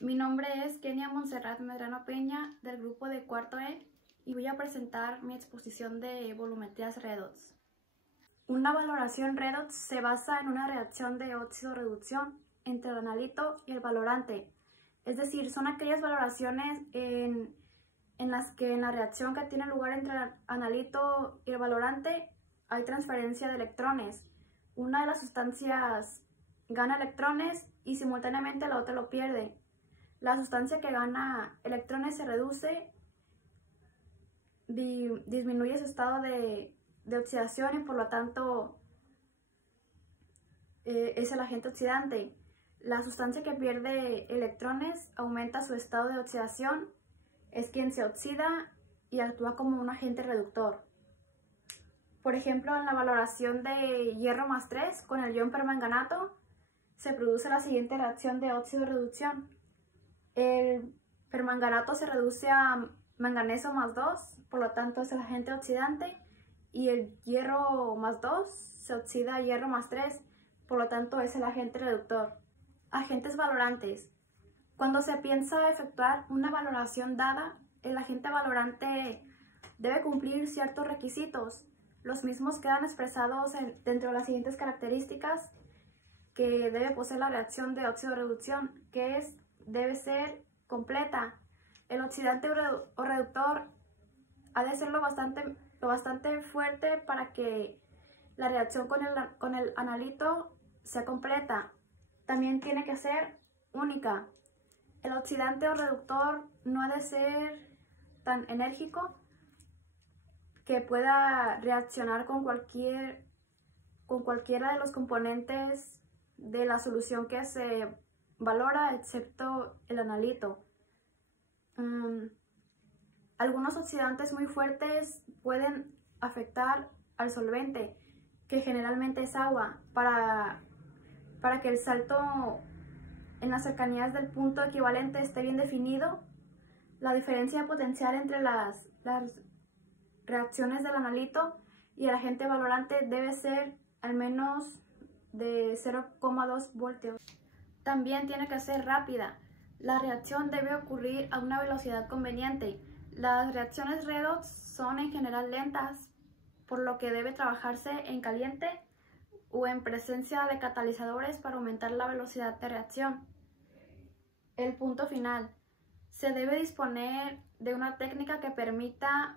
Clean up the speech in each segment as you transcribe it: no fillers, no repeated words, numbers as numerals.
Mi nombre es Kenia Montserrat Medrano Peña del grupo de cuarto E y voy a presentar mi exposición de volumetrías redox. Una valoración redox se basa en una reacción de óxido-reducción entre el analito y el valorante, es decir, son aquellas valoraciones en las que en la reacción que tiene lugar entre el analito y el valorante hay transferencia de electrones. Una de las sustancias gana electrones y simultáneamente la otra lo pierde. La sustancia que gana electrones se reduce, disminuye su estado de oxidación y por lo tanto es el agente oxidante. La sustancia que pierde electrones aumenta su estado de oxidación, es quien se oxida y actúa como un agente reductor. Por ejemplo, en la valoración de hierro más 3 con el ion permanganato se produce la siguiente reacción de óxido-reducción. El permanganato se reduce a manganeso más 2, por lo tanto es el agente oxidante, y el hierro más 2 se oxida a hierro más 3, por lo tanto es el agente reductor. Agentes valorantes. Cuando se piensa efectuar una valoración dada, el agente valorante debe cumplir ciertos requisitos. Los mismos quedan expresados dentro de las siguientes características que debe poseer la reacción de óxido-reducción, que debe ser completa. El oxidante o reductor ha de ser lo bastante fuerte para que la reacción con el analito sea completa. También tiene que ser única. El oxidante o reductor no ha de ser tan enérgico que pueda reaccionar con cualquiera de los componentes de la solución que se valora, excepto el analito. Algunos oxidantes muy fuertes pueden afectar al solvente, que generalmente es agua, para que el salto en las cercanías del punto equivalente esté bien definido. La diferencia potencial entre las reacciones del analito y el agente valorante debe ser al menos de 0,2 voltios. También tiene que ser rápida. La reacción debe ocurrir a una velocidad conveniente. Las reacciones redox son en general lentas, por lo que debe trabajarse en caliente o en presencia de catalizadores para aumentar la velocidad de reacción. El punto final. Se debe disponer de una técnica que permita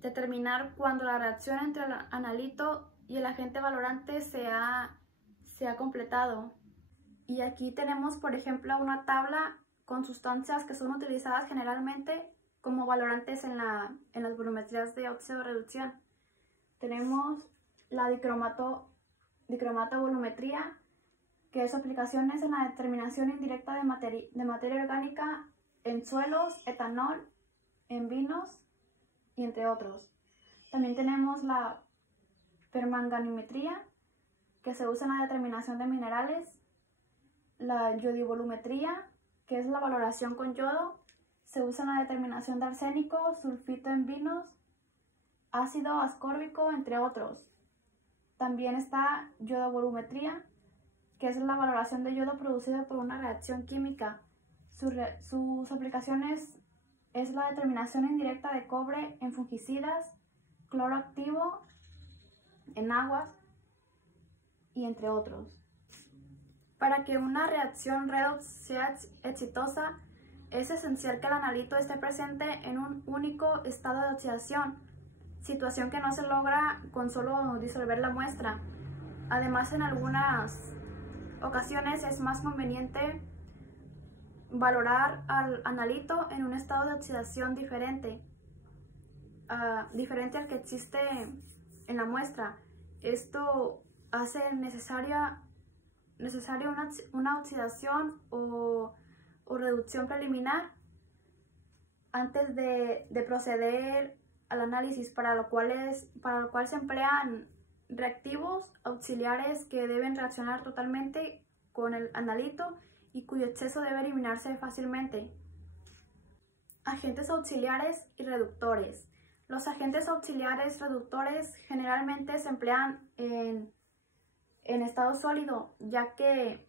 determinar cuando la reacción entre el analito y el agente valorante se ha completado. Y aquí tenemos, por ejemplo, una tabla con sustancias que son utilizadas generalmente como valorantes en las volumetrías de óxido-reducción. Tenemos la dicromato volumetría, que es aplicaciones en la determinación indirecta de materia orgánica en suelos, etanol, en vinos y entre otros. También tenemos la permanganometría, que se usa en la determinación de minerales, la yodivolumetría, que es la valoración con yodo, se usa en la determinación de arsénico, sulfito en vinos, ácido ascórbico, entre otros. También está yodovolumetría, que es la valoración de yodo producido por una reacción química. Sus aplicaciones es la determinación indirecta de cobre en fungicidas, cloro activo en aguas y entre otros. Para que una reacción redox sea exitosa, es esencial que el analito esté presente en un único estado de oxidación, situación que no se logra con solo disolver la muestra. Además, en algunas ocasiones es más conveniente valorar al analito en un estado de oxidación diferente al que existe en la muestra. Esto hace necesaria una oxidación o reducción preliminar antes de proceder al análisis, para lo cual se emplean reactivos auxiliares que deben reaccionar totalmente con el analito y cuyo exceso debe eliminarse fácilmente. Agentes auxiliares y reductores. Los agentes auxiliares reductores generalmente se emplean en estado sólido, ya que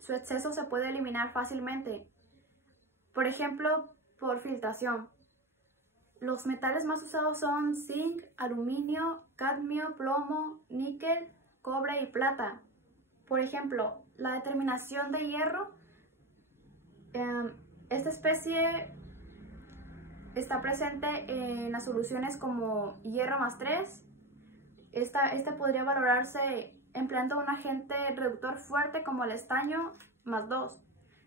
su exceso se puede eliminar fácilmente. Por ejemplo, por filtración. Los metales más usados son zinc, aluminio, cadmio, plomo, níquel, cobre y plata. Por ejemplo, la determinación de hierro. Esta especie está presente en las soluciones como hierro más 3. Este podría valorarse empleando un agente reductor fuerte como el estaño más 2.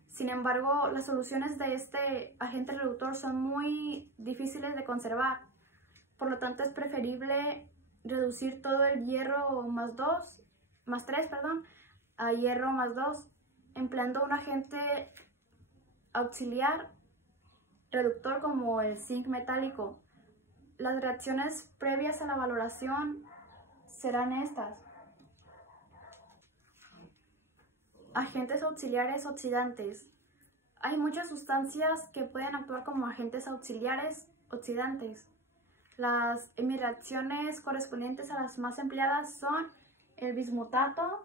Sin embargo, las soluciones de este agente reductor son muy difíciles de conservar. Por lo tanto, es preferible reducir todo el hierro más 3, a hierro más 2, empleando un agente auxiliar reductor como el zinc metálico. Las reacciones previas a la valoración serán estas. Agentes auxiliares oxidantes. Hay muchas sustancias que pueden actuar como agentes auxiliares oxidantes. Las reacciones correspondientes a las más empleadas son el bismutato.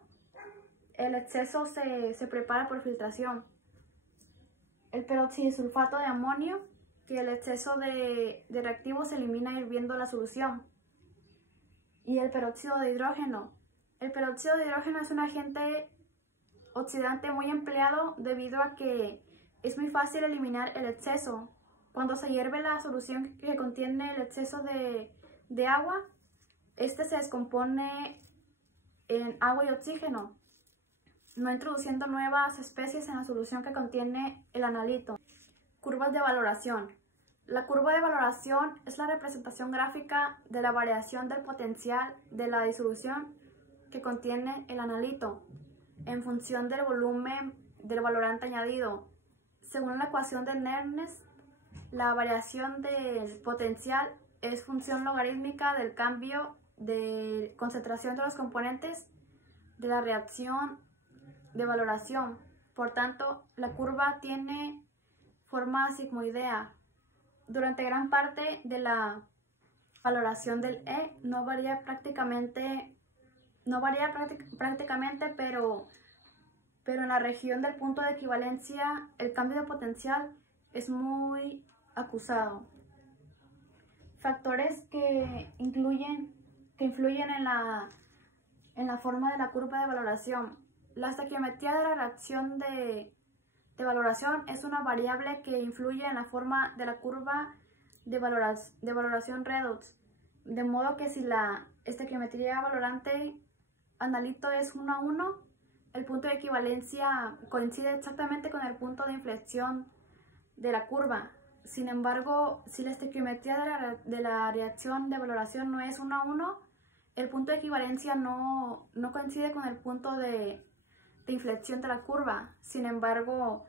El exceso se prepara por filtración. El peroxisulfato de amonio, que el exceso de reactivo se elimina hirviendo la solución. Y el peróxido de hidrógeno. El peróxido de hidrógeno es un agente oxidante muy empleado debido a que es muy fácil eliminar el exceso. Cuando se hierve la solución que contiene el exceso de agua, este se descompone en agua y oxígeno, no introduciendo nuevas especies en la solución que contiene el analito. Curvas de valoración. La curva de valoración es la representación gráfica de la variación del potencial de la disolución que contiene el analito en función del volumen del valorante añadido. Según la ecuación de Nernst, la variación del potencial es función logarítmica del cambio de concentración de los componentes de la reacción de valoración. Por tanto, la curva tiene forma sigmoidea. Durante gran parte de la valoración del E no varía prácticamente, pero en la región del punto de equivalencia el cambio de potencial es muy acusado. Factores que influyen en la forma de la curva de valoración. La estequiometría de la reacción de valoración es una variable que influye en la forma de la curva de valoración redox, de modo que si la estequiometría valorante analito es 1 a 1, el punto de equivalencia coincide exactamente con el punto de inflexión de la curva. Sin embargo, si la estequiometría de la reacción de valoración no es 1 a 1, el punto de equivalencia no coincide con el punto de inflexión de la curva. Sin embargo,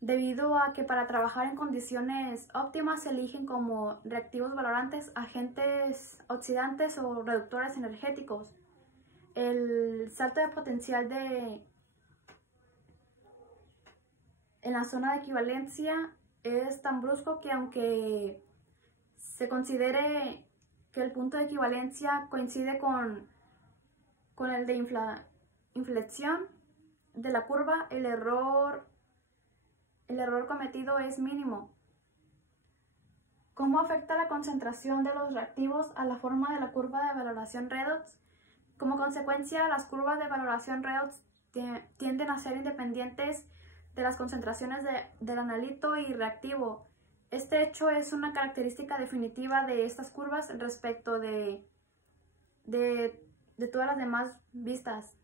debido a que para trabajar en condiciones óptimas se eligen como reactivos valorantes agentes oxidantes o reductores energéticos, el salto de potencial en la zona de equivalencia es tan brusco que aunque se considere que el punto de equivalencia coincide con el de inflexión de la curva, el error cometido es mínimo. ¿Cómo afecta la concentración de los reactivos a la forma de la curva de valoración redox? Como consecuencia, las curvas de valoración redox tienden a ser independientes de las concentraciones del analito y reactivo. Este hecho es una característica definitiva de estas curvas respecto de todas las demás vistas.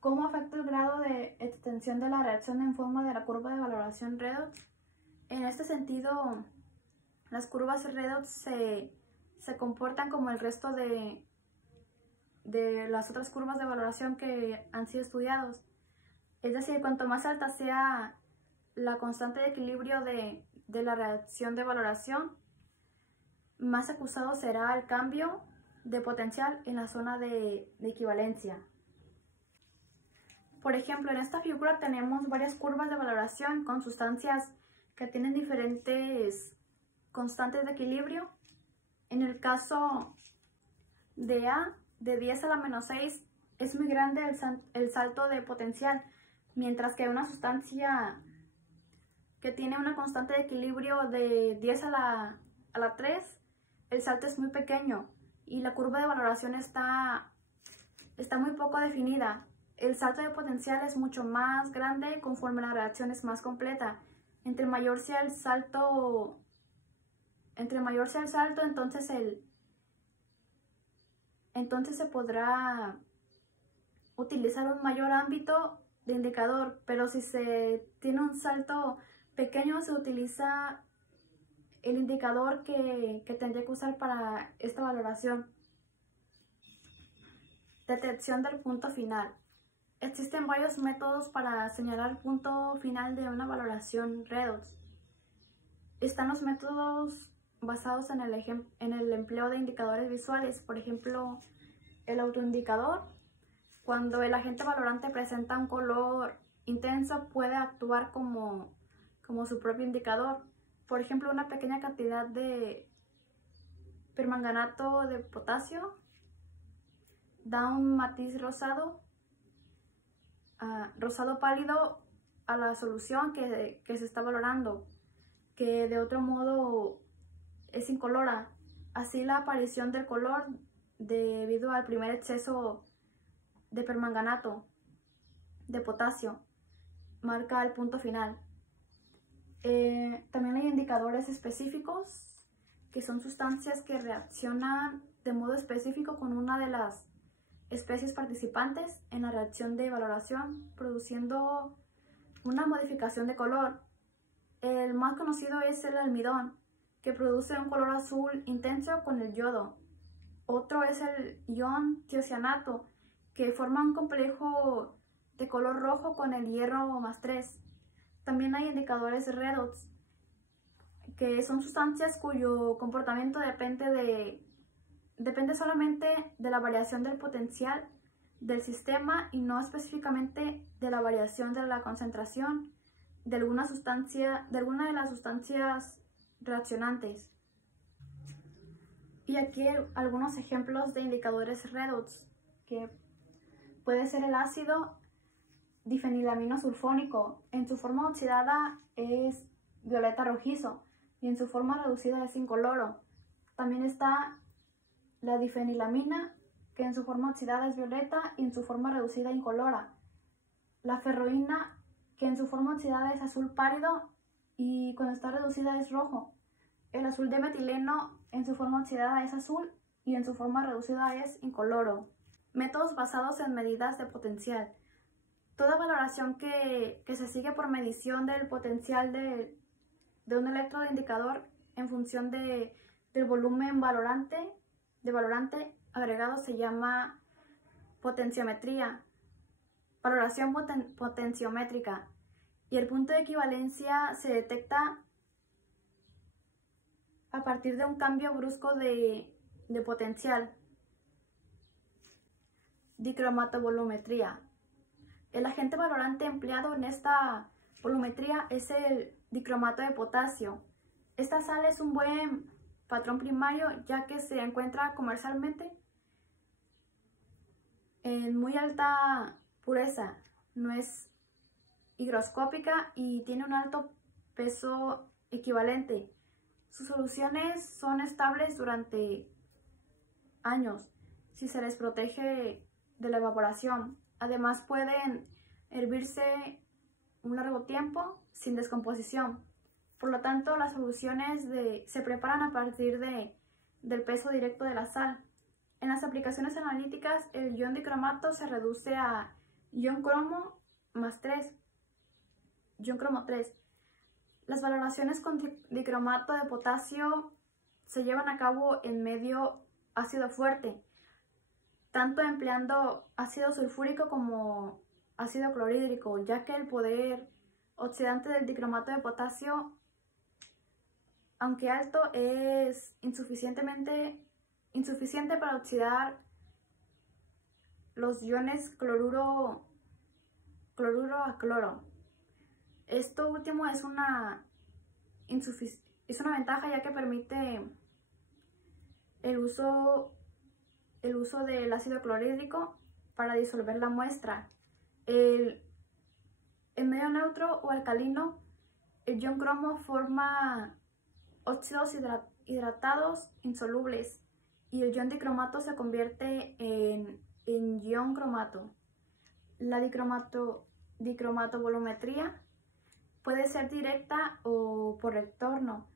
¿Cómo afecta el grado de extensión de la reacción en forma de la curva de valoración redox? En este sentido, las curvas redox se comportan como el resto de las otras curvas de valoración que han sido estudiados. Es decir, cuanto más alta sea la constante de equilibrio de la reacción de valoración, más acusado será el cambio de potencial en la zona de equivalencia. Por ejemplo, en esta figura tenemos varias curvas de valoración con sustancias que tienen diferentes constantes de equilibrio. En el caso de A, de 10 a la menos 6, es muy grande el salto de potencial, mientras que una sustancia que tiene una constante de equilibrio de 10 a la 3, el salto es muy pequeño y la curva de valoración está muy poco definida. El salto de potencial es mucho más grande conforme la reacción es más completa. Entre mayor sea el salto, entonces se podrá utilizar un mayor ámbito de indicador, pero si se tiene un salto pequeño se utiliza el indicador que tendría que usar para esta valoración. Detección del punto final. Existen varios métodos para señalar el punto final de una valoración redox. Están los métodos basados en el empleo de indicadores visuales, por ejemplo, el autoindicador. Cuando el agente valorante presenta un color intenso, puede actuar como su propio indicador. Por ejemplo, una pequeña cantidad de permanganato de potasio da un matiz rosado pálido a la solución que se está valorando, que de otro modo es incolora. Así la aparición del color debido al primer exceso de permanganato de potasio marca el punto final. También hay indicadores específicos, que son sustancias que reaccionan de modo específico con una de las especies participantes en la reacción de valoración, produciendo una modificación de color. El más conocido es el almidón, que produce un color azul intenso con el yodo. Otro es el ion tiocianato, que forma un complejo de color rojo con el hierro +3. También hay indicadores redox, que son sustancias cuyo comportamiento depende solamente de la variación del potencial del sistema y no específicamente de la variación de la concentración de alguna de las sustancias reaccionantes. Y aquí algunos ejemplos de indicadores redox, que puede ser el ácido difenilamino sulfónico. En su forma oxidada es violeta rojizo y en su forma reducida es incoloro. También está la difenilamina, que en su forma oxidada es violeta y en su forma reducida incolora. La ferroína, que en su forma oxidada es azul pálido y cuando está reducida es rojo. El azul de metileno en su forma oxidada es azul y en su forma reducida es incoloro. Métodos basados en medidas de potencial. Toda valoración que se sigue por medición del potencial de un electrodo indicador en función del volumen valorante agregado se llama potenciometría, valoración potenciométrica, y el punto de equivalencia se detecta a partir de un cambio brusco de potencial. Dicromatovolumetría. El agente valorante empleado en esta volumetría es el dicromato de potasio. Esta sal es un buen patrón primario ya que se encuentra comercialmente en muy alta pureza, no es higroscópica y tiene un alto peso equivalente. Sus soluciones son estables durante años si se les protege de la evaporación. Además pueden hervirse un largo tiempo sin descomposición. Por lo tanto, las soluciones se preparan a partir del peso directo de la sal. En las aplicaciones analíticas, el ion dicromato se reduce a ion cromo +3, ion cromo 3. Las valoraciones con dicromato de potasio se llevan a cabo en medio ácido fuerte, tanto empleando ácido sulfúrico como ácido clorhídrico, ya que el poder oxidante del dicromato de potasio, aunque alto, es insuficiente para oxidar los iones cloruro a cloro. Esto último es una ventaja ya que permite el uso del ácido clorhídrico para disolver la muestra. El medio neutro o alcalino El ion cromo forma óxidos hidratados insolubles y el ion dicromato se convierte en ion cromato. La dicromato-volumetría puede ser directa o por retorno.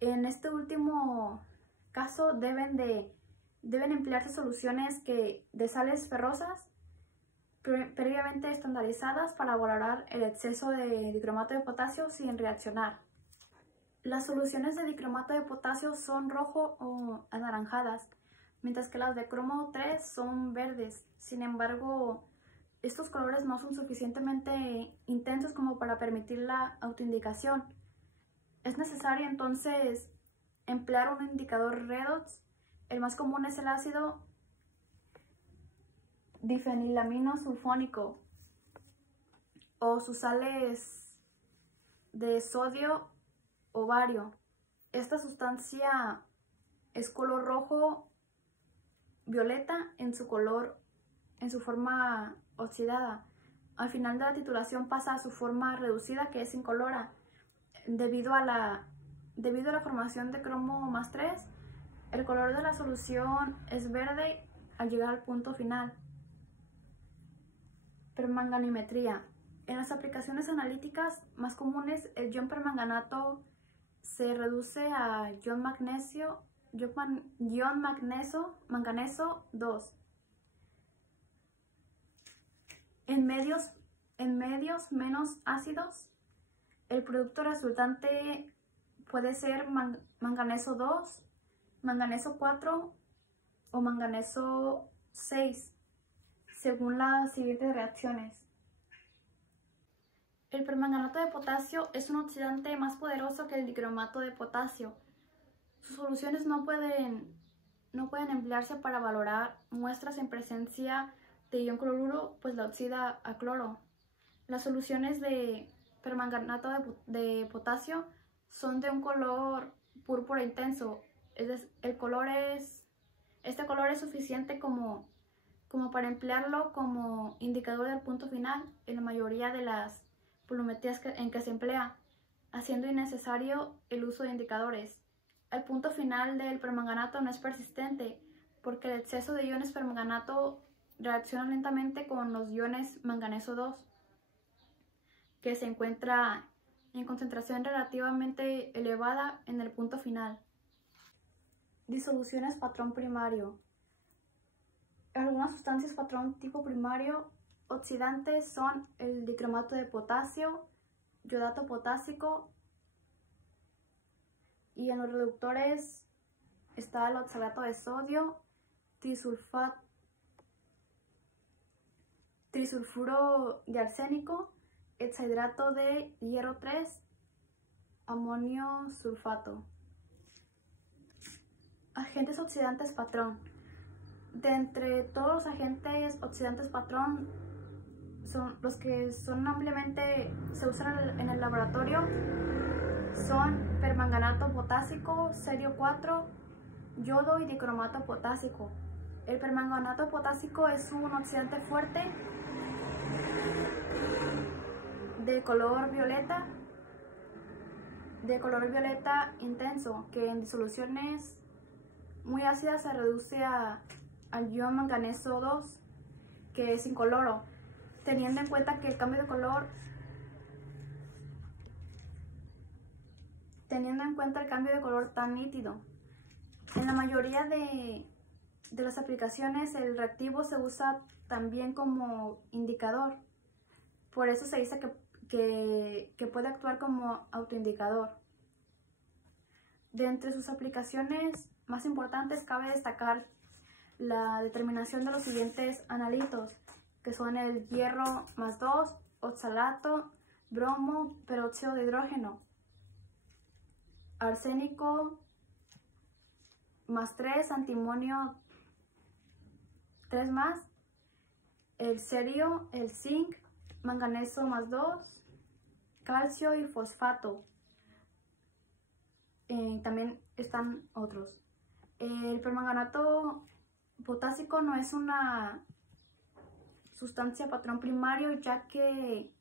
En este último caso deben emplearse soluciones de sales ferrosas previamente estandarizadas para valorar el exceso de dicromato de potasio sin reaccionar. Las soluciones de dicromato de potasio son rojo o anaranjadas, mientras que las de cromo 3 son verdes. Sin embargo, estos colores no son suficientemente intensos como para permitir la autoindicación. Es necesario entonces emplear un indicador redox. El más común es el ácido difenilamino sulfónico o sus sales de sodio o bario. Esta sustancia es color rojo violeta en su forma oxidada. Al final de la titulación pasa a su forma reducida, que es incolora. Debido a la formación de cromo más 3, el color de la solución es verde al llegar al punto final. Permanganimetría. En las aplicaciones analíticas más comunes, el ion permanganato se reduce a ion manganeso 2. En medios menos ácidos, el producto resultante puede ser manganeso 2, manganeso 4 o manganeso 6, según las siguientes reacciones. El permanganato de potasio es un oxidante más poderoso que el dicromato de potasio. Sus soluciones no pueden emplearse para valorar muestras en presencia de ion cloruro, pues la oxida a cloro. Las soluciones de permanganato de potasio son de un color púrpura intenso. Este color es suficiente como para emplearlo como indicador del punto final en la mayoría de las volumetrías en que se emplea, haciendo innecesario el uso de indicadores. El punto final del permanganato no es persistente porque el exceso de iones permanganato reacciona lentamente con los iones manganeso 2, que se encuentra en concentración relativamente elevada en el punto final. Disoluciones patrón primario. Algunas sustancias patrón tipo primario oxidantes son el dicromato de potasio, yodato potásico, y en los reductores está el oxalato de sodio, trisulfuro de arsénico, hexahidrato de hierro 3, amonio sulfato. Agentes oxidantes patrón. De entre todos los agentes oxidantes patrón, son los que son ampliamente se usan en el laboratorio son permanganato potásico, serio 4, yodo y dicromato potásico. El permanganato potásico es un oxidante fuerte de color violeta intenso, que en disoluciones muy ácidas se reduce al ion manganeso 2, que es incoloro, teniendo en cuenta que el cambio de color tan nítido. En la mayoría de las aplicaciones el reactivo se usa también como indicador, por eso se dice que puede actuar como autoindicador. De entre sus aplicaciones más importantes cabe destacar la determinación de los siguientes analitos, que son el hierro más 2, oxalato, bromo, peróxido de hidrógeno, arsénico más 3, antimonio 3 más, el cerio, el zinc, manganeso más 2, calcio y fosfato. También están otros. El permanganato potásico no es una sustancia patrón primario, ya que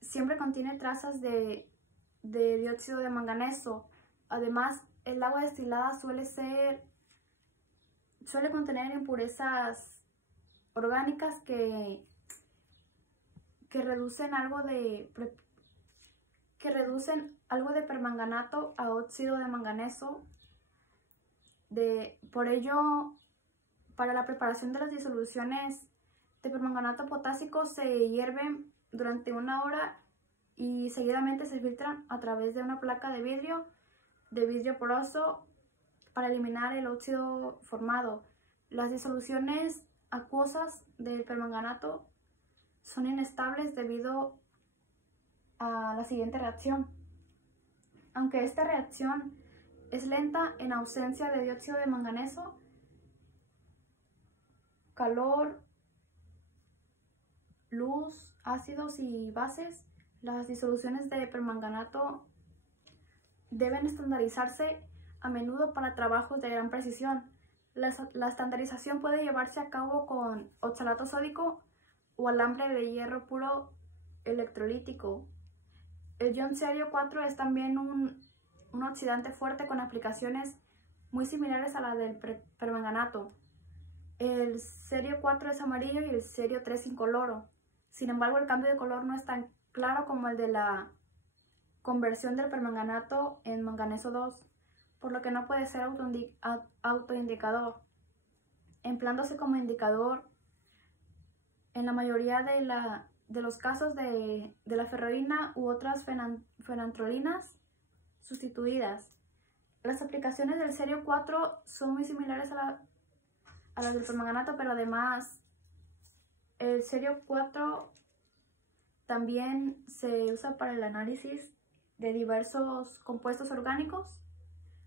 siempre contiene trazas de de dióxido de manganeso. Además, el agua destilada suele contener impurezas orgánicas que reducen algo de permanganato a óxido de manganeso. Por ello, para la preparación de las disoluciones de permanganato potásico se hierven durante 1 hora y seguidamente se filtran a través de una placa de vidrio poroso para eliminar el óxido formado. Las disoluciones acuosas del permanganato son inestables debido a la siguiente reacción. Aunque esta reacción es lenta en ausencia de dióxido de manganeso, calor, luz, ácidos y bases, las disoluciones de permanganato deben estandarizarse a menudo para trabajos de gran precisión. La estandarización puede llevarse a cabo con oxalato sódico o alambre de hierro puro electrolítico. El ion serio 4 es también un oxidante fuerte con aplicaciones muy similares a la del permanganato. El serio 4 es amarillo y el serio 3 incoloro. Sin embargo, el cambio de color no es tan claro como el de la conversión del permanganato en manganeso 2, por lo que no puede ser autoindicador, empleándose como indicador en la mayoría de los casos de la ferroína u otras fenantrolinas sustituidas. Las aplicaciones del serio 4 son muy similares a las del permanganato, pero además el serio 4 también se usa para el análisis de diversos compuestos orgánicos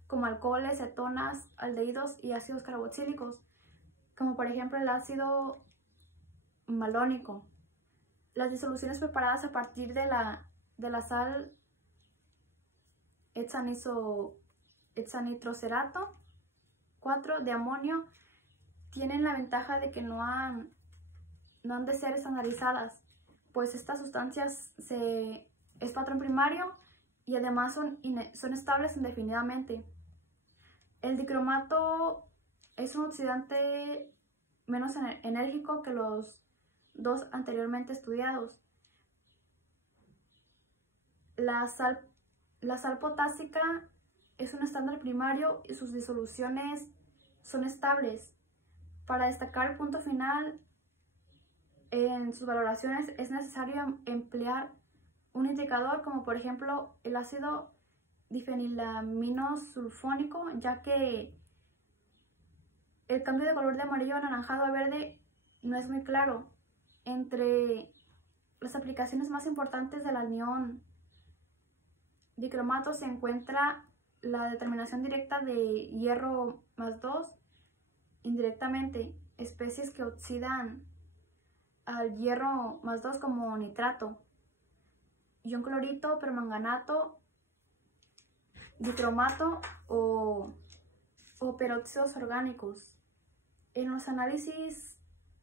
como alcoholes, cetonas, aldehídos y ácidos carboxílicos, como por ejemplo el ácido malónico. Las disoluciones preparadas a partir de la sal hexanitrocerato 4 de amonio tienen la ventaja de que no han de ser estandarizadas, pues estas sustancias es patrón primario y además son estables indefinidamente. El dicromato es un oxidante menos enérgico que los dos anteriormente estudiados. La sal potásica es un estándar primario y sus disoluciones son estables. Para destacar el punto final en sus valoraciones es necesario emplear un indicador como por ejemplo el ácido difenilaminosulfónico, ya que el cambio de color de amarillo a anaranjado a verde no es muy claro. Entre las aplicaciones más importantes del anión dicromato se encuentra la determinación directa de hierro más 2, indirectamente especies que oxidan al hierro más 2 como nitrato, ion clorito, permanganato, dicromato o peróxidos orgánicos. En los análisis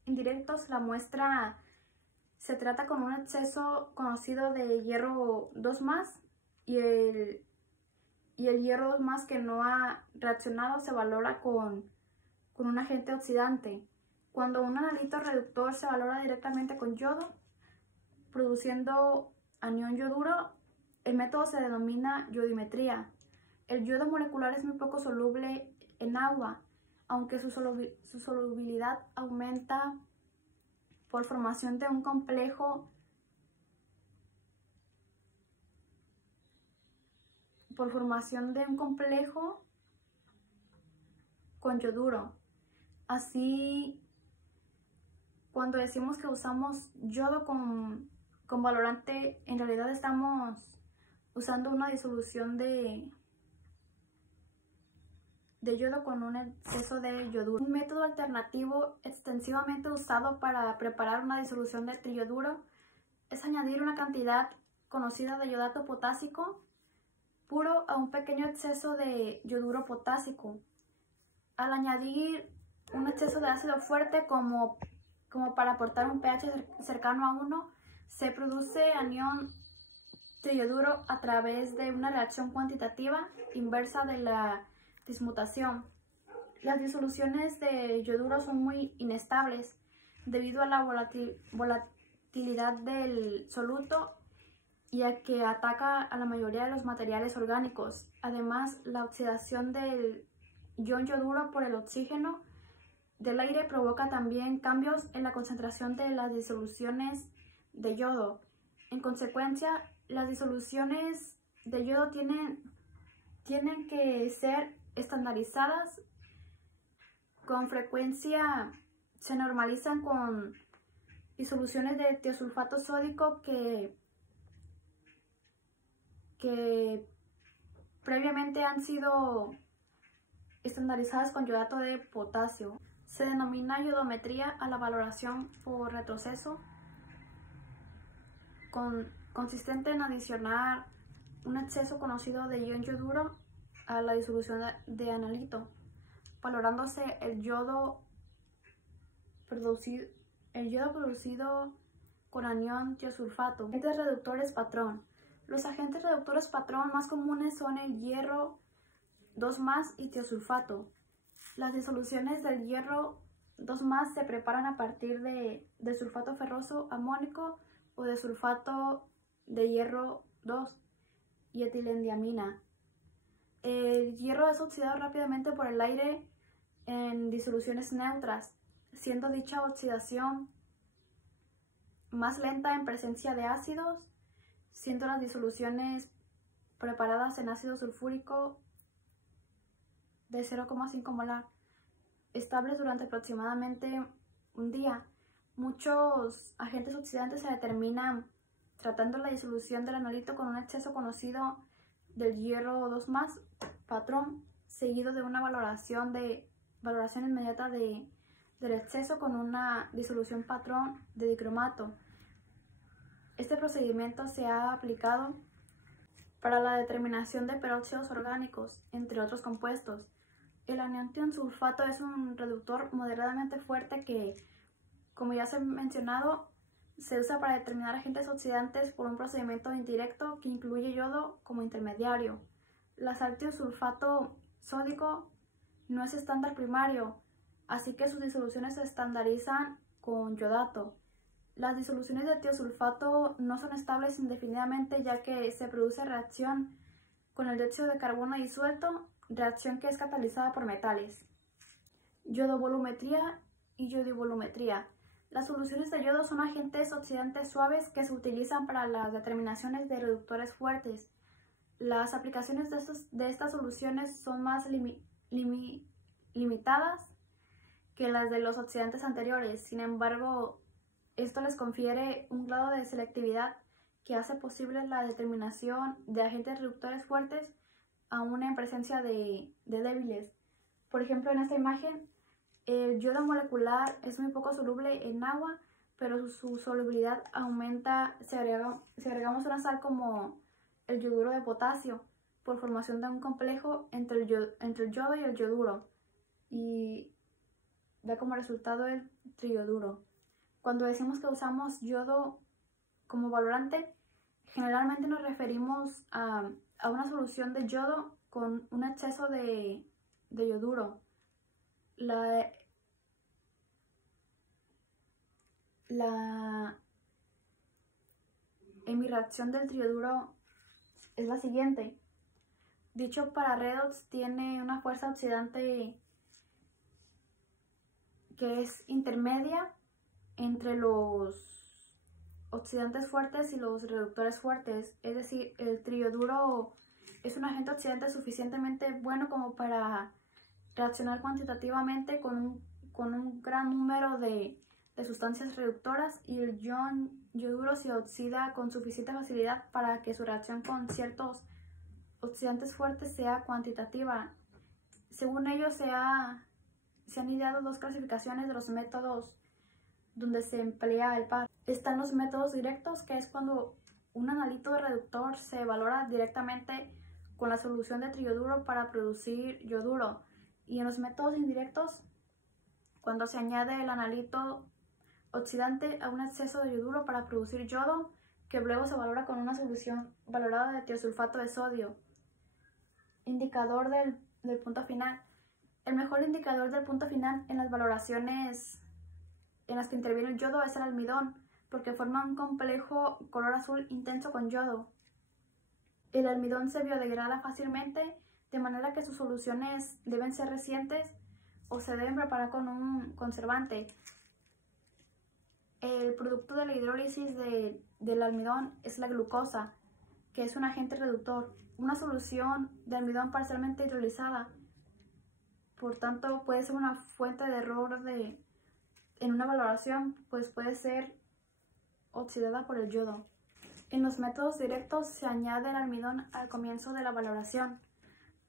indirectos la muestra se trata con un exceso conocido de hierro 2+, y el hierro 2+ que no ha reaccionado se valora con un agente oxidante. Cuando un analito reductor se valora directamente con yodo, produciendo anión yoduro, el método se denomina yodimetría. El yodo molecular es muy poco soluble en agua, aunque su solubilidad aumenta por formación de un complejo con yoduro. Así, cuando decimos que usamos yodo con valorante, en realidad estamos usando una disolución de yodo con un exceso de yoduro. Un método alternativo extensivamente usado para preparar una disolución de triyoduro es añadir una cantidad conocida de yodato potásico puro a un pequeño exceso de yoduro potásico. Al añadir un exceso de ácido fuerte como para aportar un pH cercano a 1, se produce anión triyoduro a través de una reacción cuantitativa inversa de la dismutación. Las disoluciones de yoduro son muy inestables debido a la volatilidad del soluto y a que ataca a la mayoría de los materiales orgánicos. Además, la oxidación del ion yoduro por el oxígeno del aire provoca también cambios en la concentración de las disoluciones de yodo. En consecuencia, las disoluciones de yodo tienen que ser estandarizadas. Con frecuencia se normalizan con disoluciones de tiosulfato sódico que previamente han sido estandarizadas con yodato de potasio. Se denomina yodometría a la valoración por retroceso consistente en adicionar un exceso conocido de ion yoduro a la disolución de analito, valorándose el yodo producido con anión tiosulfato. Agentes reductores patrón. Los agentes reductores patrón más comunes son el hierro 2+ y tiosulfato. Las disoluciones del hierro 2+ se preparan a partir de sulfato ferroso amónico o de sulfato de hierro 2 y etilendiamina. El hierro es oxidado rápidamente por el aire en disoluciones neutras, siendo dicha oxidación más lenta en presencia de ácidos, siendo las disoluciones preparadas en ácido sulfúrico de 0,5 molar, estables durante aproximadamente un día. Muchos agentes oxidantes se determinan tratando la disolución del analito con un exceso conocido del hierro 2+, patrón, seguido de una valoración inmediata del exceso con una disolución patrón de dicromato. Este procedimiento se ha aplicado para la determinación de peróxidos orgánicos, entre otros compuestos. El anión tiosulfato es un reductor moderadamente fuerte que, como ya se ha mencionado, se usa para determinar agentes oxidantes por un procedimiento indirecto que incluye yodo como intermediario. La sal tiosulfato sódico no es estándar primario, así que sus disoluciones se estandarizan con yodato. Las disoluciones de tiosulfato no son estables indefinidamente, ya que se produce reacción con el dióxido de carbono disuelto, reacción que es catalizada por metales. Yodovolumetría y yodivolumetría. Las soluciones de yodo son agentes oxidantes suaves que se utilizan para las determinaciones de reductores fuertes. Las aplicaciones de estas soluciones son más limitadas que las de los oxidantes anteriores. Sin embargo, esto les confiere un grado de selectividad que hace posible la determinación de agentes reductores fuertes aún en presencia de débiles. Por ejemplo, en esta imagen, el yodo molecular es muy poco soluble en agua, pero su solubilidad aumenta si agregamos una sal como el yoduro de potasio por formación de un complejo entre el yodo y el yoduro, y da como resultado el triyoduro. Cuando decimos que usamos yodo como valorante, generalmente nos referimos a una solución de yodo con un exceso de yoduro. La en mi reacción del triyoduro es la siguiente. Dicho pararedox tiene una fuerza oxidante que es intermedia entre los oxidantes fuertes y los reductores fuertes. Es decir, el triyoduro es un agente oxidante suficientemente bueno como para reaccionar cuantitativamente con un gran número de sustancias reductoras, y el ion yoduro se oxida con suficiente facilidad para que su reacción con ciertos oxidantes fuertes sea cuantitativa. Según ellos, se han ideado dos clasificaciones de los métodos donde se emplea el PAD. Están los métodos directos, que es cuando un analito reductor se valora directamente con la solución de triyoduro para producir yoduro, y en los métodos indirectos, cuando se añade el analito oxidante a un exceso de yoduro para producir yodo, que luego se valora con una solución valorada de tiosulfato de sodio. Indicador del punto final. El mejor indicador del punto final en las valoraciones en las que interviene el yodo es el almidón, porque forma un complejo color azul intenso con yodo. El almidón se biodegrada fácilmente, de manera que sus soluciones deben ser recientes o se deben preparar con un conservante. El producto de la hidrólisis del almidón es la glucosa, que es un agente reductor. Una solución de almidón parcialmente hidrolizada, por tanto, puede ser una fuente de error en una valoración, pues puede ser oxidada por el yodo. En los métodos directos se añade el almidón al comienzo de la valoración.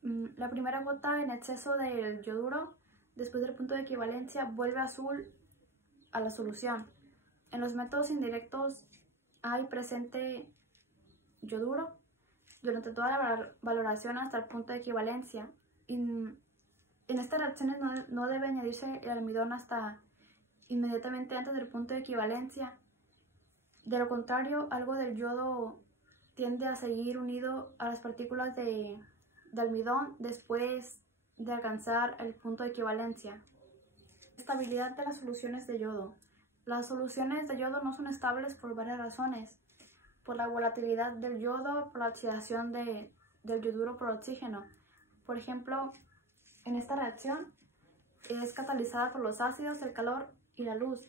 La primera gota en exceso del yoduro, después del punto de equivalencia, vuelve azul a la solución. En los métodos indirectos hay presente yoduro durante toda la valoración hasta el punto de equivalencia. En estas reacciones no debe añadirse el almidón hasta inmediatamente antes del punto de equivalencia. De lo contrario, algo del yodo tiende a seguir unido a las partículas de almidón después de alcanzar el punto de equivalencia. Estabilidad de las soluciones de yodo. Las soluciones de yodo no son estables por varias razones: por la volatilidad del yodo, por la oxidación del yoduro por oxígeno. Por ejemplo, en esta reacción es catalizada por los ácidos, el calor y la luz.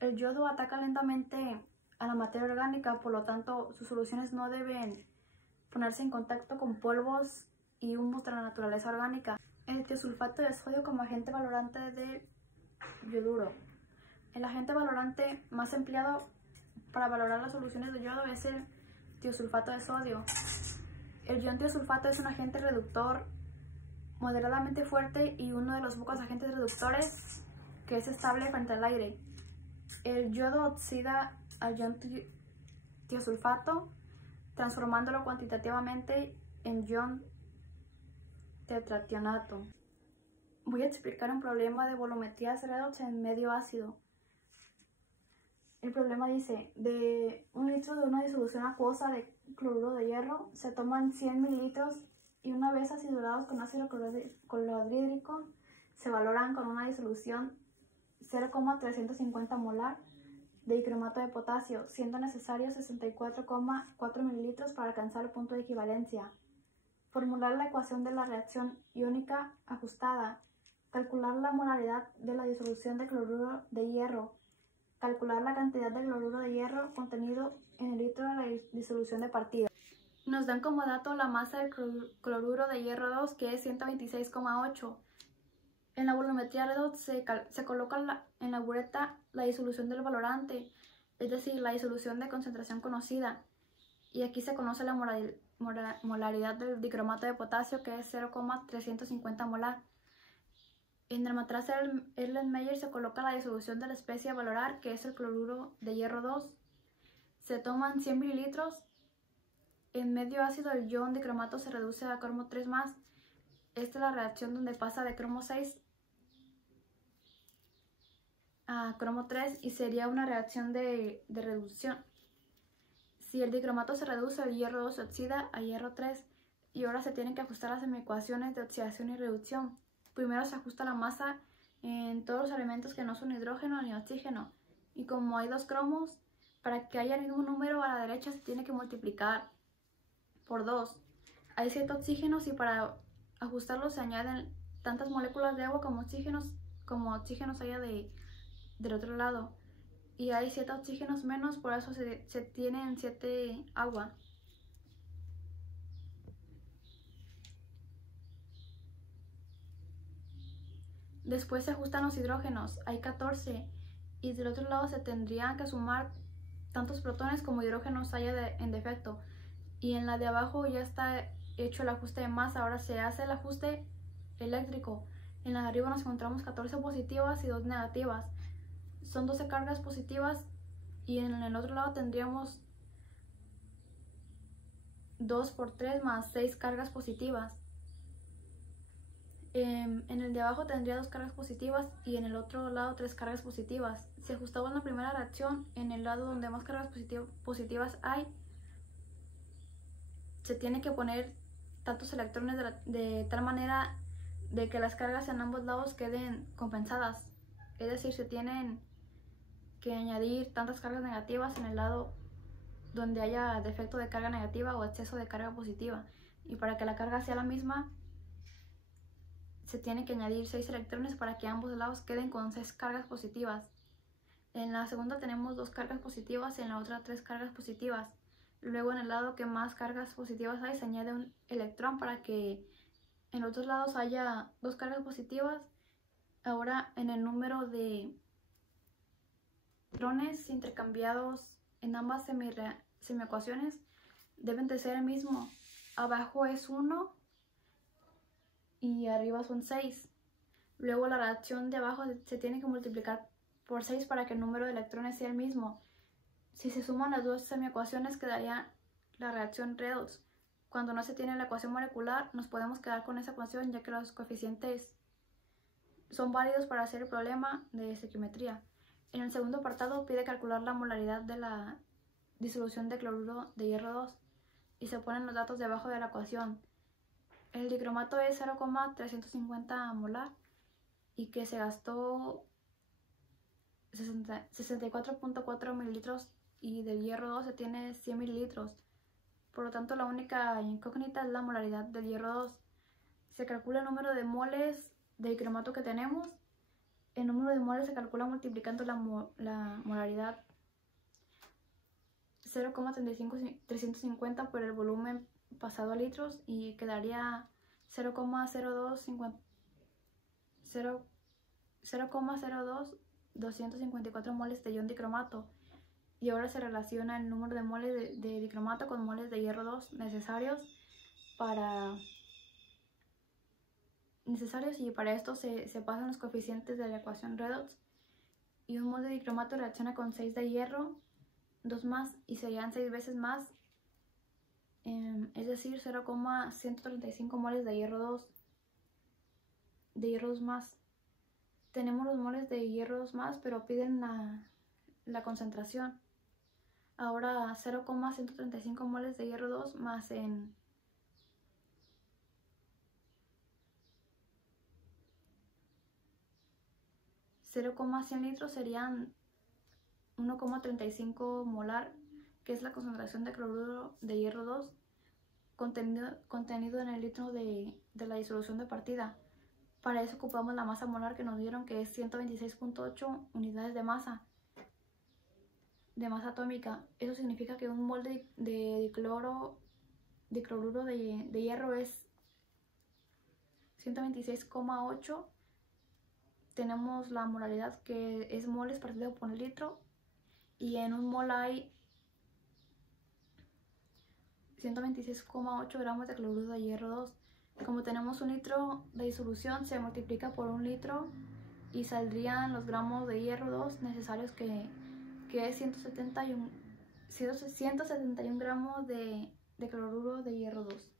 El yodo ataca lentamente a la materia orgánica, por lo tanto sus soluciones no deben ponerse en contacto con polvos y humos de la naturaleza orgánica. El tiosulfato de sodio como agente valorante del yoduro. El agente valorante más empleado para valorar las soluciones de yodo es el tiosulfato de sodio. El ion tiosulfato es un agente reductor moderadamente fuerte y uno de los pocos agentes reductores que es estable frente al aire. El yodo oxida al ion tiosulfato, transformándolo cuantitativamente en ion tetrationato. Voy a explicar un problema de volumetrías redox en medio ácido. El problema dice: de 1 litro de una disolución acuosa de cloruro de hierro se toman 100 mililitros y una vez acidulados con ácido clorhídrico se valoran con una disolución 0,350 molar de dicromato de potasio, siendo necesario 64,4 mililitros para alcanzar el punto de equivalencia. Formular la ecuación de la reacción iónica ajustada. Calcular la molaridad de la disolución de cloruro de hierro. Calcular la cantidad de cloruro de hierro contenido en el litro de la disolución de partida. Nos dan como dato la masa del cloruro de hierro 2, que es 126,8. En la volumetría redox se coloca en la bureta la disolución del valorante, es decir, la disolución de concentración conocida. Y aquí se conoce la molaridad del dicromato de potasio, que es 0,350 molar. En el matraz Erlenmeyer se coloca la disolución de la especie a valorar, que es el cloruro de hierro 2. Se toman 100 mililitros. En medio ácido el ion dicromato se reduce a cromo 3+. Esta es la reacción donde pasa de cromo 6 a cromo 3 y sería una reacción de reducción. Si el dicromato se reduce, el hierro 2 se oxida a hierro 3 y ahora se tienen que ajustar las ecuaciones de oxidación y reducción. Primero se ajusta la masa en todos los elementos que no son hidrógeno ni oxígeno, y como hay 2 cromos, para que haya el mismo número a la derecha se tiene que multiplicar por 2. Hay 7 oxígenos y para ajustarlos se añaden tantas moléculas de agua como oxígenos haya del otro lado. Y hay 7 oxígenos menos, por eso se tienen 7 agua. Después se ajustan los hidrógenos, hay 14, y del otro lado se tendrían que sumar tantos protones como hidrógenos haya en defecto. Y en la de abajo ya está hecho el ajuste de masa, ahora se hace el ajuste eléctrico. En la de arriba nos encontramos 14 positivas y 2 negativas. Son 12 cargas positivas y en el otro lado tendríamos 2 por 3 más 6 cargas positivas. En el de abajo tendría 2 cargas positivas y en el otro lado 3 cargas positivas. Si ajustamos la primera reacción, en el lado donde más cargas positivas hay, se tiene que poner tantos electrones de tal manera de que las cargas en ambos lados queden compensadas. Es decir, se tienen que añadir tantas cargas negativas en el lado donde haya defecto de carga negativa o exceso de carga positiva. Y para que la carga sea la misma, se tiene que añadir 6 electrones para que ambos lados queden con 6 cargas positivas. En la segunda tenemos 2 cargas positivas y en la otra 3 cargas positivas. Luego en el lado que más cargas positivas hay se añade un electrón para que en los dos lados haya 2 cargas positivas. Ahora en el número de electrones intercambiados en ambas semiecuaciones deben de ser el mismo. Abajo es 1 y arriba son 6. Luego la reacción de abajo se tiene que multiplicar por 6 para que el número de electrones sea el mismo. Si se suman las dos semiecuaciones quedaría la reacción redox. Cuando no se tiene la ecuación molecular nos podemos quedar con esa ecuación ya que los coeficientes son válidos para hacer el problema de estequiometría. En el segundo apartado pide calcular la molaridad de la disolución de cloruro de hierro 2 y se ponen los datos debajo de la ecuación. El dicromato es 0,350 molar y que se gastó 64.4 mililitros y del hierro 2 se tiene 100 mililitros. Por lo tanto, la única incógnita es la molaridad del hierro 2. Se calcula el número de moles de dicromato que tenemos. El número de moles se calcula multiplicando la molaridad 0,350 por el volumen pasado a litros y quedaría 0,02 moles de ion dicromato. Y ahora se relaciona el número de moles de dicromato con moles de hierro 2 necesarios y para esto se pasan los coeficientes de la ecuación redox y un mol de dicromato reacciona con 6 de hierro, 2 más y serían 6 veces más, es decir 0,135 moles de hierro 2 más. Tenemos los moles de hierro 2 más, pero piden la concentración. Ahora 0,135 moles de hierro 2 más en 0,100 litros serían 1,35 molar, que es la concentración de cloruro de hierro 2 contenido en el litro de la disolución de partida. Para eso ocupamos la masa molar que nos dieron, que es 126.8 unidades de masa atómica. Eso significa que un mol de cloruro de hierro es 126,8. Tenemos la molaridad que es moles partido por litro y en un mol hay 126,8 gramos de cloruro de hierro 2. Como tenemos un litro de disolución, se multiplica por un litro y saldrían los gramos de hierro 2 necesarios, que es 171 gramos de cloruro de hierro 2.